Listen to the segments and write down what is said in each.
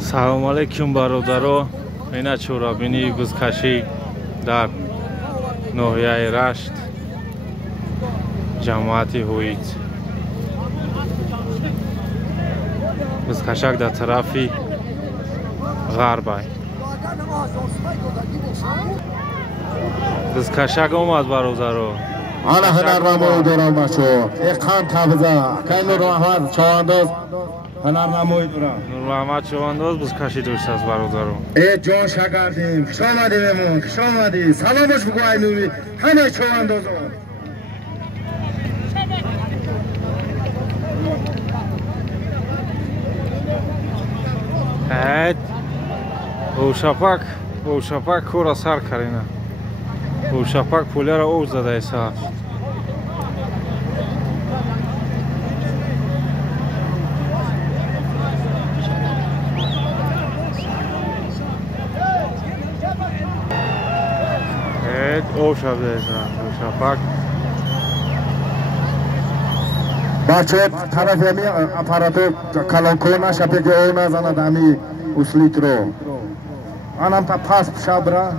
салом алейкум бародаро. Ина чорабини бузкашӣ дар ноҳияи Рашт, ҷамоати ҳоид. бузкашак дар тарафи ғарбай. бузкашак омад бародаро. Ana hunarnamoyi dora bachо. Eqan tabza. Kayno roҳат чавандоз hunarnamoyi dora. Нурмаҳмад чавандоз бузкашӣ доштааст бародаро. Ҷон шагардем. Хуш омадӣ мемон. Хуш омадӣ. Саломош бугӯ ай нури. Ҳамаи чавандозон. бошапак кора сар карина. бошапак пӯляро ов зада исаафт. ов шавдаеса бошапак. Бачо тарафи аппарату калонкор нашапе ки ов назанад ами услитро. Анам та паст шабра.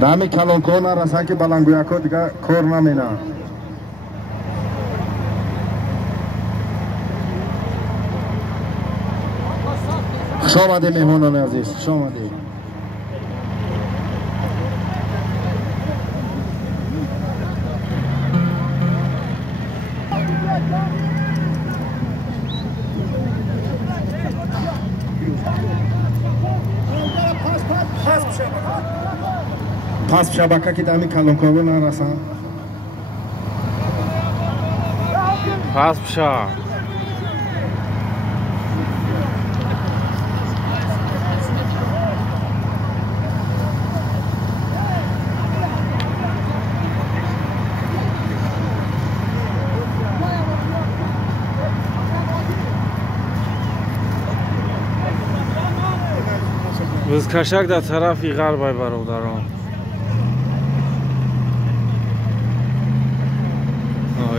Дами калонкор нарасан ки балангӯяко дига кор намена. Хуш омадӣ меҳмонони азиз. Хуш омадӣ. پس شبکه که دمی کلانکارو نرسن پس بشا بزکشک در طرفی غربای برادران.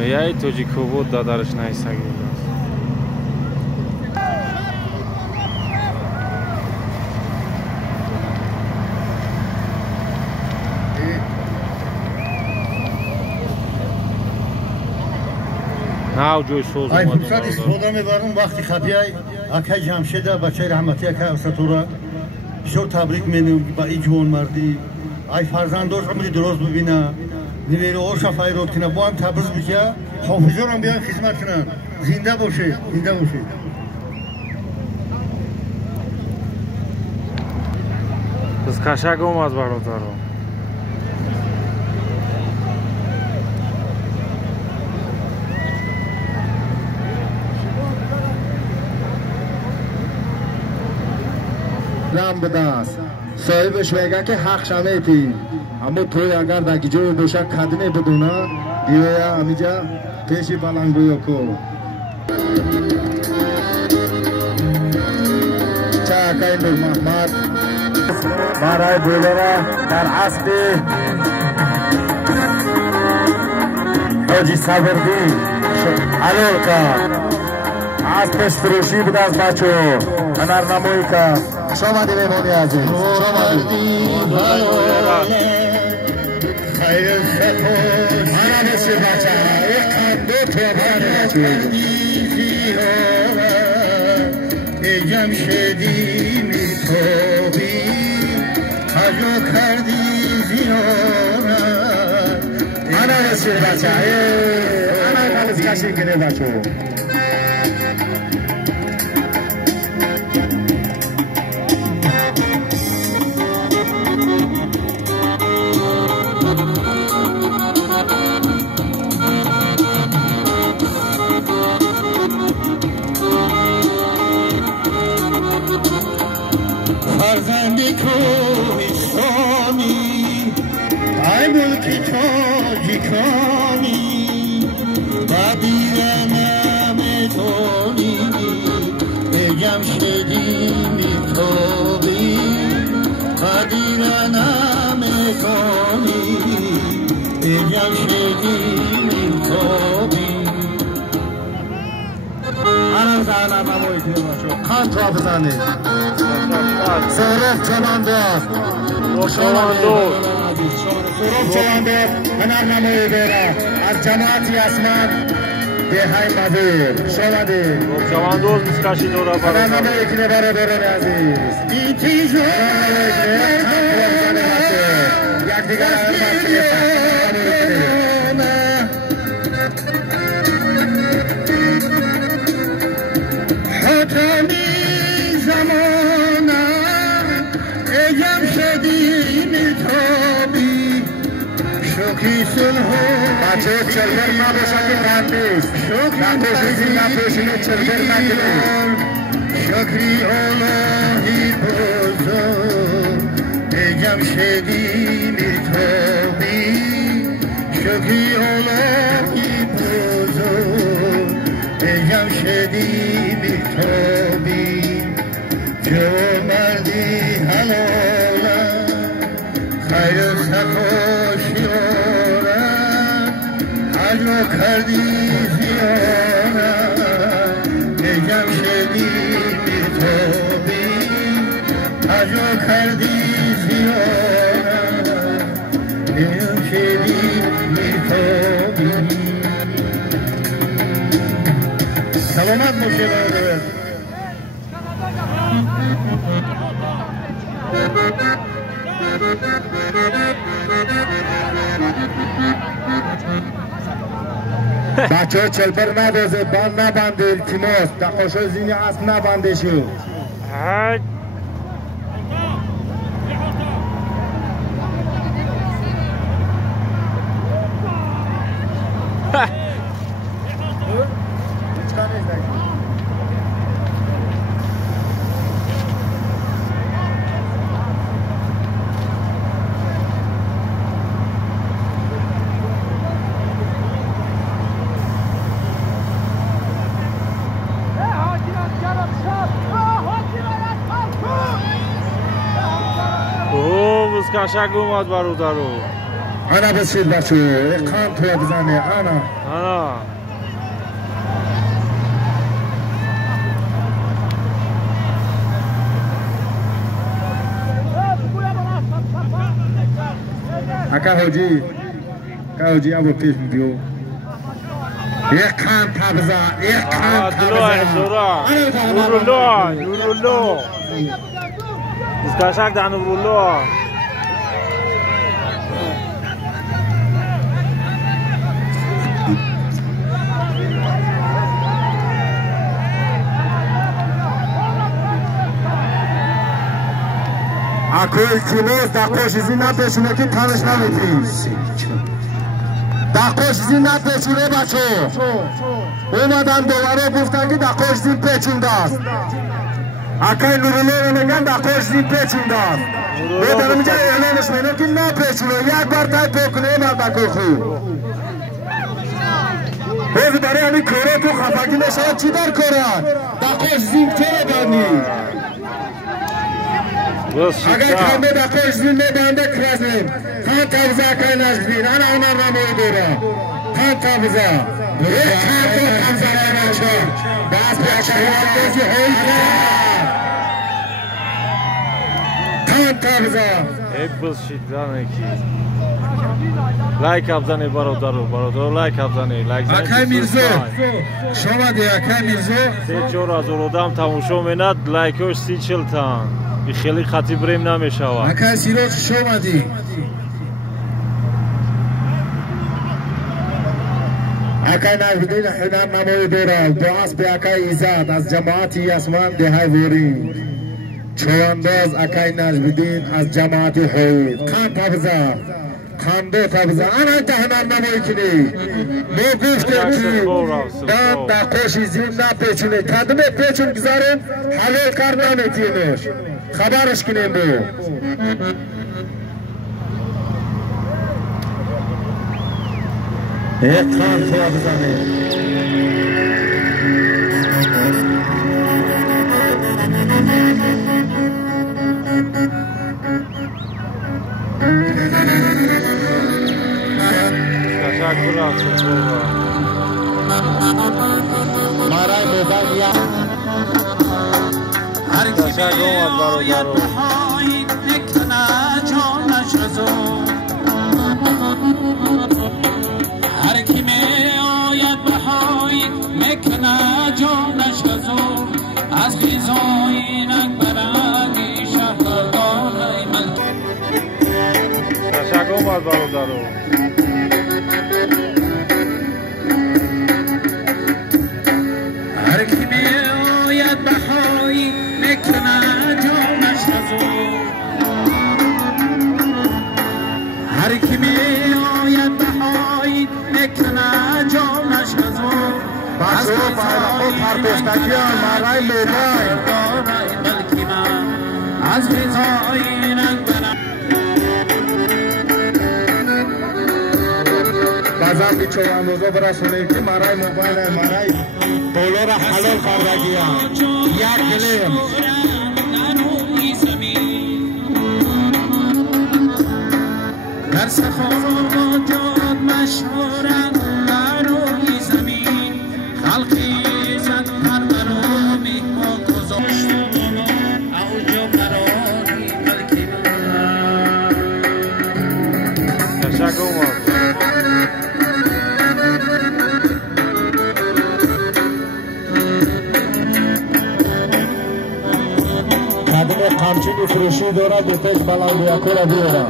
یای توجیکو بود دادرش نیستگی بود. نه جوی سوز اومد. فرصت استفاده میبرم وقتی خطیای اکای جمشیده بچه رحمتی اکای افسطورا شور تبریک مینم با این جوان مردی. ای فرزندوش عمری درست ببینه. نیروی آشا فایرود کنه با هم تبرز بکیه حافظان هم بیان خدمت کنن زنده باشه زنده باشه بزکشک اومد برادرو دم به دست صاحبش میگه که حق شمیتی اما توی اگر در جای باشه کدنه بدونه دیویا همیجا پیشی بلنگویو کو چاکای نور محمد برای بولره در عصب حاجی صبردی علور که عصبش فروشی بود از بچو هنرنمایی که شما دی میمونی عزیز شما دی خیر سپوش منم سی بچه اقندو تو جمشدی میتوبی حجو کردی زیارت منم سی بچه منم از کشی کنه بچه فرزندی کوهستانی ای ملکی تاجیکانی بدیر نمیتونی به جمشدی میتوبی بدیر نمیتونی به جمشدی میتوبی بزنه نمایی کنه باشو خان تا بزنه سهرف چمانداز چمانداز سهرف چمانداز هنر نمایی بیره از جماعتی اسمت دهی مدیر شماده چمانداز میسکشی دورا هنر نمایی کنه برادران عزیز این چیزو یک دیگر حتمی زمانم ایم شدی میتابی شوکی سلحو بچه چلبر نباشد که بندیست نکشیزی نپوشینه چلبر نگیره شکری الهی بزرگ ایم شدی میتابی شکری الهی بزرگ ایم شدی میتابی جو مردی حلالم خیر و صفا شیارم حجم کردی زیارم ایم شدی میتابی حجم کردی زیارم ایم شدی میتابی سلامت باشه برادر بچه ها چلپر ندازه بند نبنده التماس دقاشای زینی اسب نبنده شو کشک اومد برادرو انا بسید بچه یک خان توی بزنه انا اکا حاجی ابو پیش بیو یک خان تا بزن یک خان تا بزن نورالله کشک در نورالله اکو التماس دقاشیزی نپیشونه که تنش نمیدی دقاشیزی نپیشونه بچه اومدن دوباره گفتن که دقاشیزی پیچونده است اکای نورالله نگن دقاشیزی پیچونده است و دارم اینجا اعلانش مینه که نپیچونه یک بار تای پیکنه ایمال بکو خوب بازی برای همین کاره تو خفاگی نشاید چی در کارن دقاشیزی چرا بانی اگر کامه دقاش زنده بنده کرسیم خان تابزه اکای نجبین انا اونر نمایی دورا خان تابزه یک خان تابزه رای بچه باز پیچه هیلدازی هیلده خان تابزه ایبل شیدانه کی لایک ابزنی برادر لایک ابزنی اکای میرزو شما دی اکای میرزو 3-4 از اولادم تماشا میند لایکش 30-40 تن خیلی خطی بریم نمیشود اکای سیروج شما دی اکای نجبدین هنر نمایی دورال باز به اکای ایزاد از جماعتی اسمان دهی وری چوانداز اکای نجبدین از جماعتی حوید خان تابزه خانده تابزه آنها تا هنر نمایی کنی مو گفته که دان دقاشی زین نپیچونه قدم پیچون گذاریم حلال کار نمیتینش خبرش کنیم بو یک خان تو بزنه تشکر از شما مارای بزرگ هر کی میآید بهای میکنه جانش ازو از خیزای نک برگی شهردار ملک. تشکر باید برادرو. هر کی میآید بهای میکنه جانش ازو هر کی میآید بهای میکنه جانش ازو بچه ها باید پرپشتکیان مرای میدان ملکی من از خیزای نک برگی بازم بیچه اندازه برسونیم که مرای موبایل مرای دولار حلال کردگی هم یک کلیم در سخاوات مشهورند در روی زمین خلقی زد هر مرامی با گذاشت اوج و قراری ملکی من. تشکر باید. خدمه قمچی فروشی داره بیتش بلند یکو را بیاره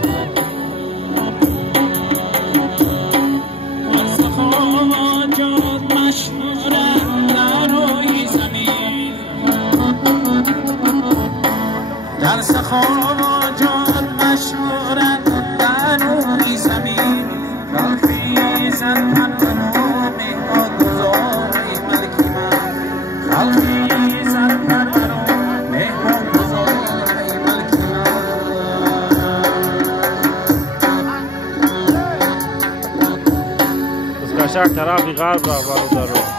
در سخاوات مشهورند در روی زمین خلقی زد هر مرامی با گذاری ملکی من خلقی زد هر مرامی با گذاری ملکی من. از کشک طرفی غرب را برادرو.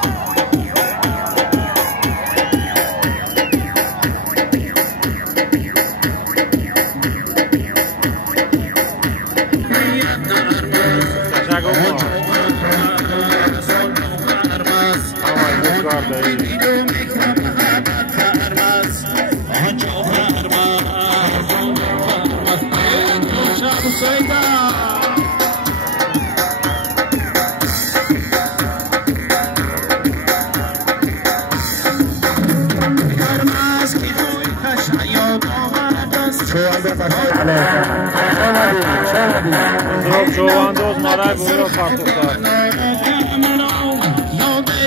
شواندوز مرای بولو پاکستان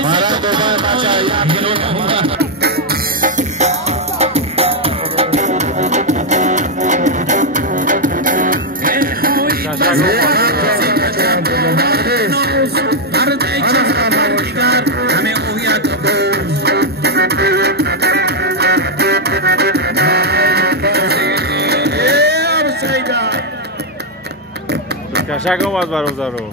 مرای دوباره بچه یک کلو تشکر باید برادرو.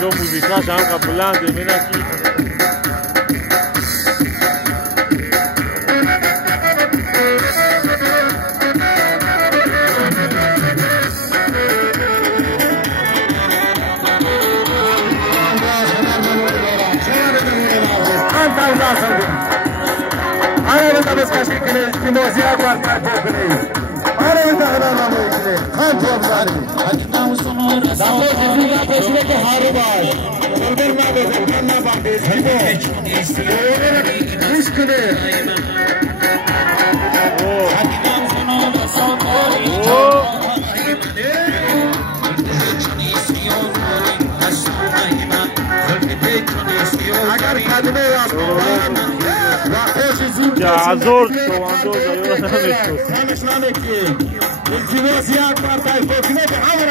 شو موزیکاش هم بلنده بینه کی عزور شواندوز ایونا نمیشوست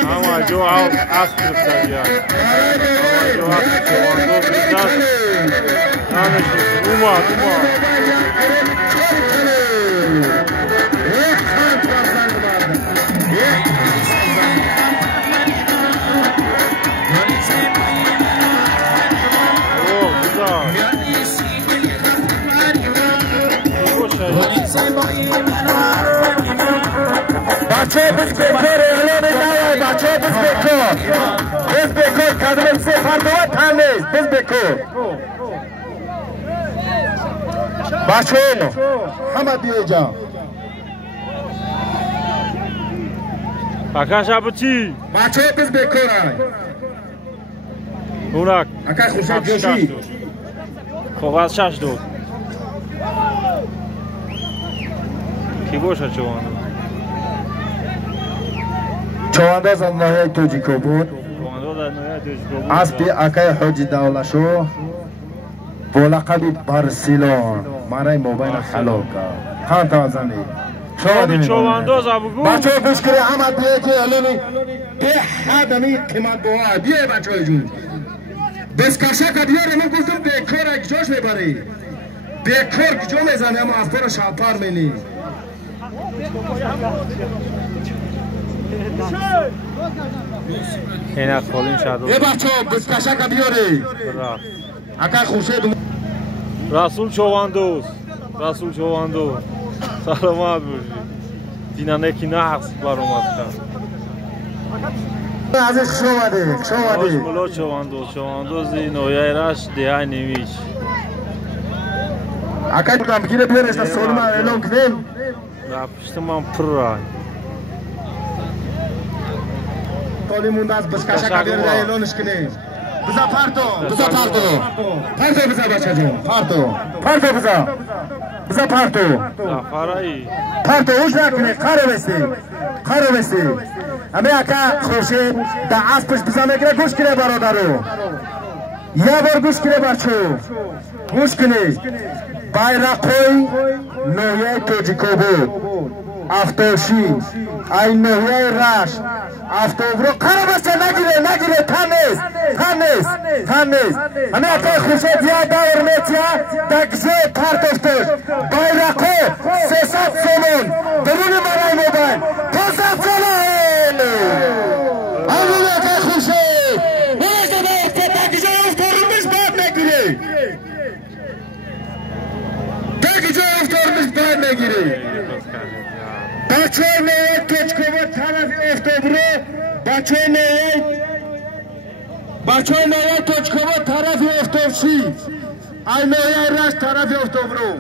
اما جو عصر گرفتن جو عصر شواندوز بیدست نمیشوست اومد بچه بس بکر اعلام نوای بچه بس بکر کدوم سفر دوات هم نیست بس بکر بچه همه بیه جا اکا شبچی بچه بز بکرای اونک اکا خوشت جوشی خب از شش دو کی باشه چوانداز از نوعی توجیکو بود از بی اکای حجی دولشو بولقبی بارسلون مانای موبایل خلوکا خان تازنی چوانداز ابو بچه گوش کری احمد بیه که الانی به حدمی قیمت دوها بیه بچه جون بسکشه که بیاره من گفتم بیکار اگه جاش میبری بیکار که جا میزنی اما افکار شاپار مینی این از خالین شد ای بچه بسکشه که بیاری اکا خوشه دو رسول چوانداز سلامت باشی دینا نکی نقص بر اومد کرد ازش شومده ملا چواندازی نویه رش دیه نمیش اکا کم گیره بیارش تا سولما اعلام کنیم رپشت من پر رای کالی مونده از بسکشه که بیاره اعلانش کنیم بزا پارتو بزا بچه جون پارتو بزا پارتو زفرایی پارتو اوش نکنه قارو بستی همه اکا خوشید دا اسبش بزا میگره گوش کنه برادرو یه بار گوش کنه بچه گوش کنه bayrakoy noye tojikobo aftoshi ay noye rash aftobro karabase nagire tames hame aka khushet ya dair metya dagze partoftosh bayrako sesat somon bedun maray moban tozat somon avul aka khushet neze da dagze aftormuş bad nagire نگیری بچه نوید کچکوبا طرف افتابرو بچه نوید کچکوبا طرف افتابشی ای نوید رشت طرف افتابرو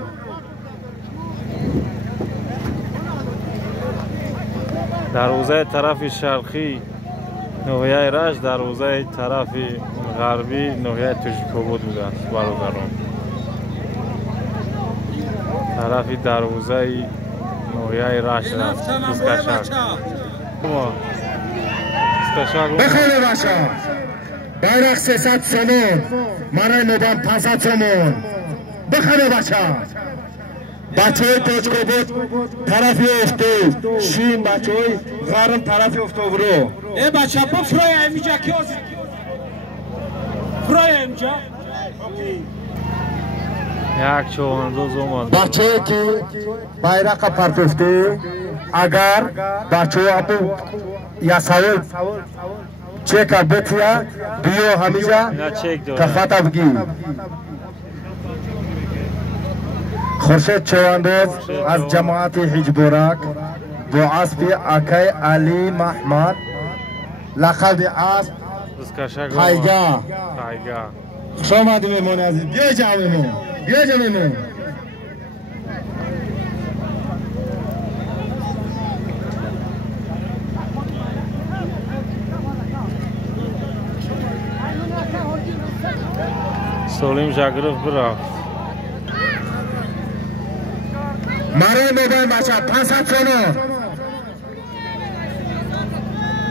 در حوزه طرف شرقی نوحیه رشت، در حوزه طرف غربی نوحیه توشیکوبود بوده است برادران. طرفی در حوزه نوحیه رشت است. بخواه باشا بایرق 300 سومون منای نوبان 500 سومون بخواه باشا بچه های توچکوبود طرفی افتو شین بچه های غرم طرفی افتو برو ای بچه با فرای امیجا که از فرای امیجا یک چوانداز اومد بچه که بایرق پرتفته اگر بچه ها اپو یا سوال چک بتیا بیو همیجا کفتا بگی خورشید چوانداز از جماعت حجبورک با اسب اکای علی محمد لقب اسب تایگا شما دی میمونی عزیز بیا جا میمون سولیم جاگرف برافت ماره موبایل بچه 500 سونو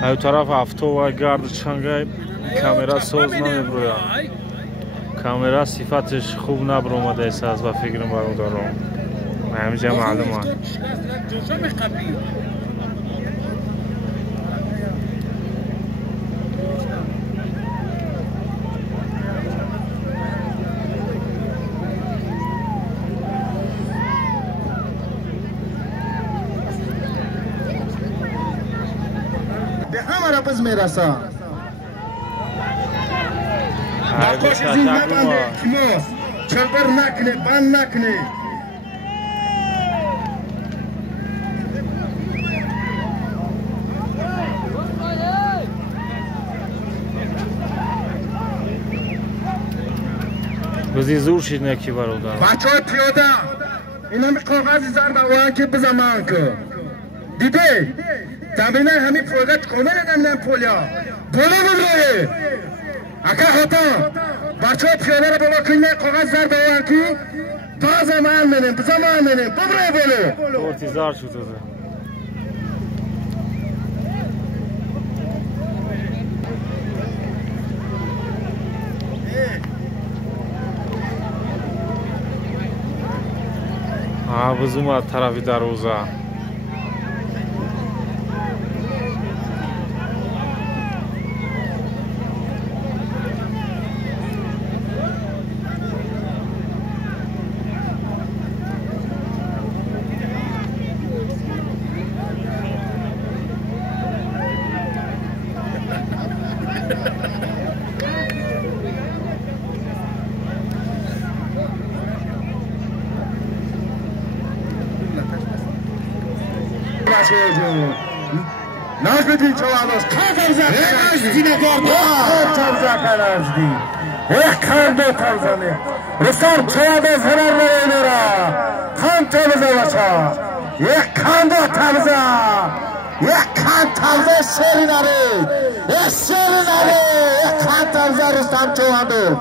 او طرف افتو و گرد چنگه کامرا سوز نمیبروید کامرا صفتش خوب نبرومده است از و فکرم برو دارم همینجا معلومه بز میرسا باقوش از این نبنده کماس چلبر نکنه بند نکنه بزی زور شید نکی برادر بچه های پیاده این همی کاغذی زرد آوان که بزمان که دیده زمینه همی پروژت کنه نمینم پولیا پولو ببره اکا خطا بچه های پیاده رو بالا کنه کاغذ زرد آوان که تا زمان منیم بزمان منیم ببره بولو کورتیزار شد ده biz اومد طرفی دروازه نجمدین چوانوس نجدی نگرده تمزه کنجدی یک کندو تمزه رسال چوانوس هنر نمیرا کن تمزه بچه یک کندو تمزه یک کند تمزه شیری نره یک شیری نره یک کند تمزه رستم چوانو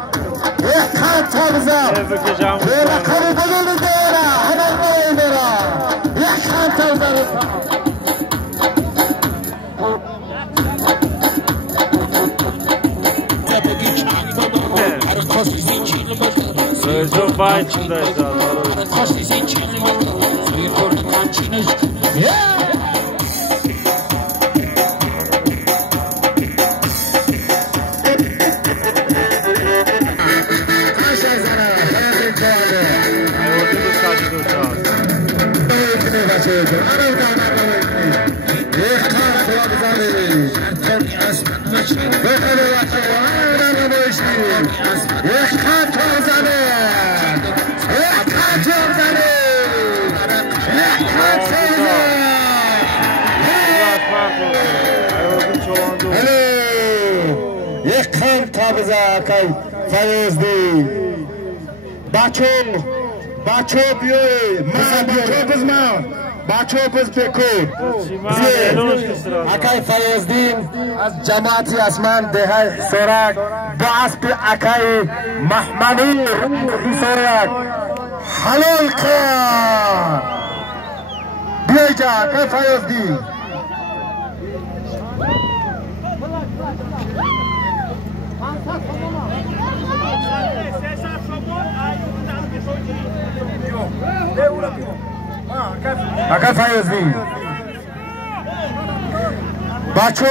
یک کند تمزه بیره کاری بگیلی دیره هنر نمیرا یک کند تمزه رستم Zo baait in deze یک کم تابزه که فیضدی بچه بیوی من بچه بزمان بچه بز بکن اکای فیضدین از جماعتی اسمان دهی سورک با اسب اکای محمدی سورک حلال کن بیای جا اکای فیضدین اکا فیضدین بچو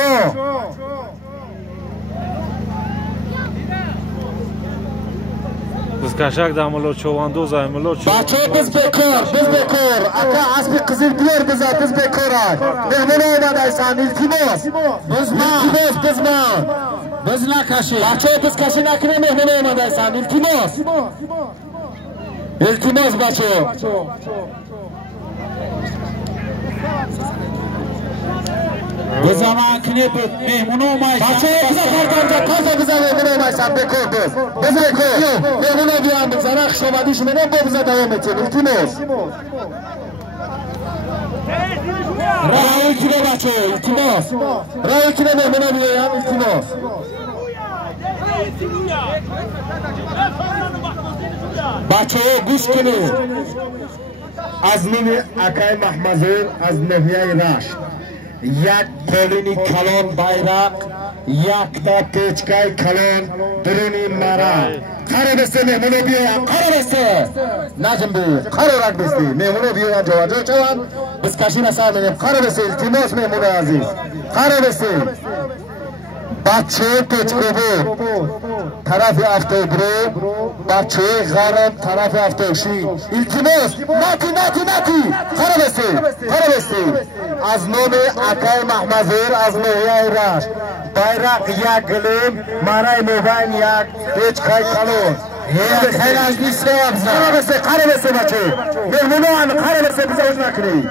biz kaşak da mılo çoğandı uzay mılo بچو biz bekor اکا اسب قزل بیار بزد biz bekorar مهمون اومدایسان التماس بزمان بز نکشی بچو biz کشی نکنه مهمون اومدایسان التماس بچو به زمان کنه مهمون اومایشن بچه بزا کردم کازا بزا مهمون اومایشن بکر بز بکر مهمون بیان بزا رخ شمدی شما نم بزا دوامتی التماس رای کنه بچه التماس رای کنه مهمون بیان التماس بچه گوش کنه از نوی اکای محمزون از نویه رشت یک قولینی کلان بایرق یک تا پیچکای کلان درونی مرا قرار بسته مهمونو بیایم قرار بسته نجم بی قرار بسته مهمونو بیایم جواجه چوان بس کشی نسان میم قرار بسته التماس مهمون عزیز قرار بسته بچه پیچکو طرف افتوبرو بچه غرب طرف افتوشی التماس نتی قرار بسته از نام اکای محمزور از نویه رشت بایرق یک گلیم مرای موبین یک پیچکای کلون خیلی از نیست قرار بسته بچه مهمونان قرار بسته بزاوج نکنی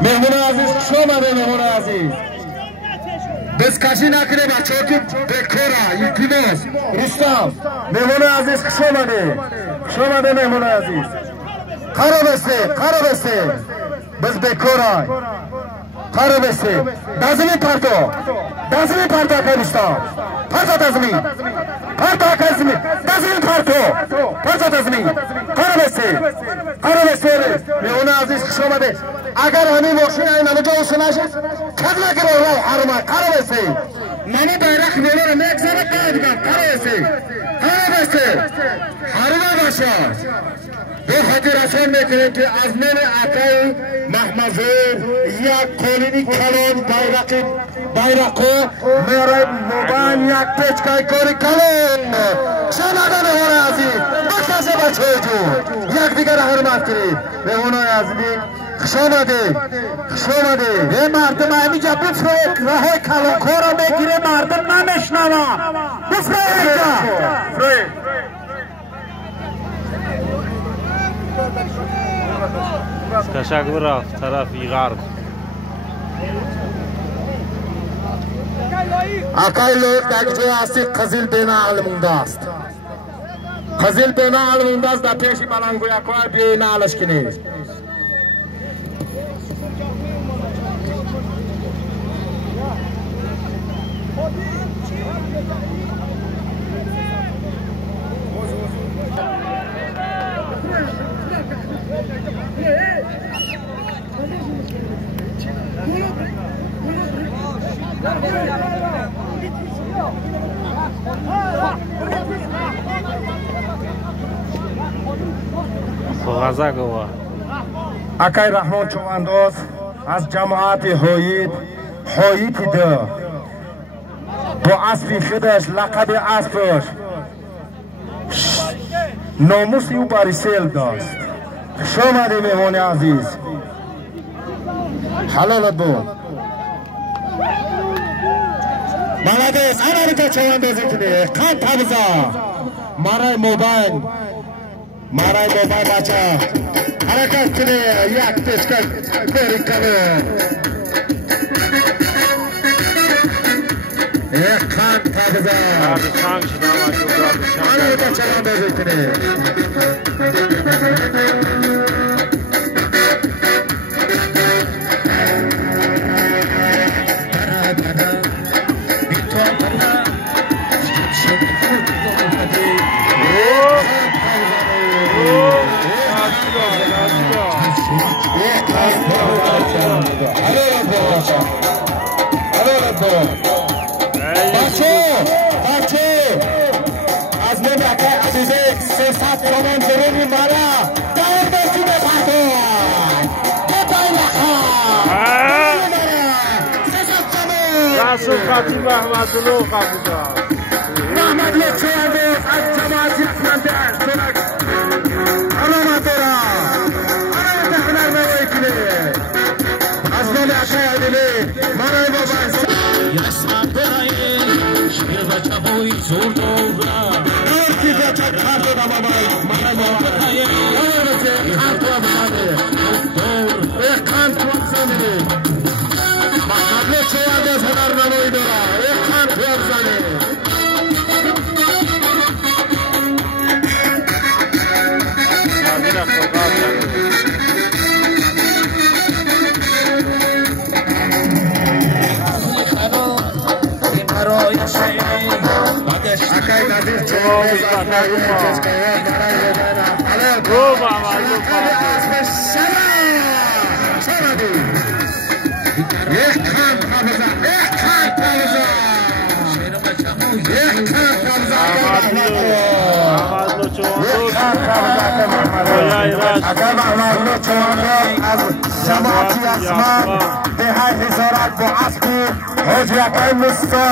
مهمون عزیز شما به مهمون عزیز بسکشی نکنه بچه ها که بکره التماس رستم مهمان عزیز خوش آمده مهمان عزیز قرار بسته بس بکره قرار بسته دازمی پرتو کنیستا پرتو دازمی قرار بسته مهمان عزیز خوش آمده اگر همین ماشین این همه جا اصول نشد کدلا که راه حرمت قرار بسته منی بیرق میلو رو میگذاره قرار بسته حرمت باشه دو خاطرشان میکنیم که از من عطای محمزور یک قولینی کلان بیرقو میره موبان یک پیچکای کاری کلان شناده مهمان عزیز بکشه بچه جو یک دیگر حرمت کرید مهمان عزیز خوش آمده یه مردم همیجا بفرید راه کلانکو را بگیره مردم نمیشنوه بفرید کشک برفت طرفی غرب اکای لوگ در جای هستی قزیل بین عقل مونده است در پیش بلنگوی اکای بیایی نعلش کنید اکای رحمان چوانداز از جماعت هاییت ده با اسبی خودش لقب اسبش ناموسی او باریسیل داشت شما دی مهمان عزیز حلالت بود ملادیس انا رو که چواندازی کنی کن تبزا مرای موبایل بچه حرکت کنی یک پیشکش کاری کنی یک کن تبزا انا رو که چواندازی کنی بچه از من بکه عزیزه 300 تومن ضروری مارا دار بسی بپردون بپای لخواه 300 تومن رسول خطیب احمدالله خطیب محمد لطفه عزیز از جماعتی اسمنده سنک علامت دارا علامت هنر موی کنه از من بکه عدیلی منای بابا یسم برای شیر و چبوی زور دورا کی بچه کارت دادم منای بابا یارسه کارت بزنه دور یک کارت بزنه محمد لطفه عزیز هنر موی دارا یک کارت بزنه اکای نزدیک چه اگر محمد چوانداز از جماعتی اسمان به 8000 با اسبی حجرکای مستا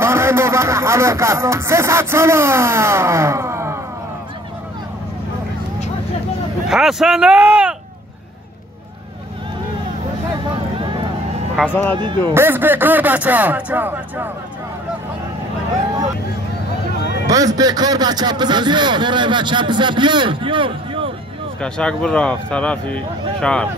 مانای مبان حلوکت 300 سلام حسن عدیدو بز بکار بچه بزن بیار کشک برفت طرفی شهر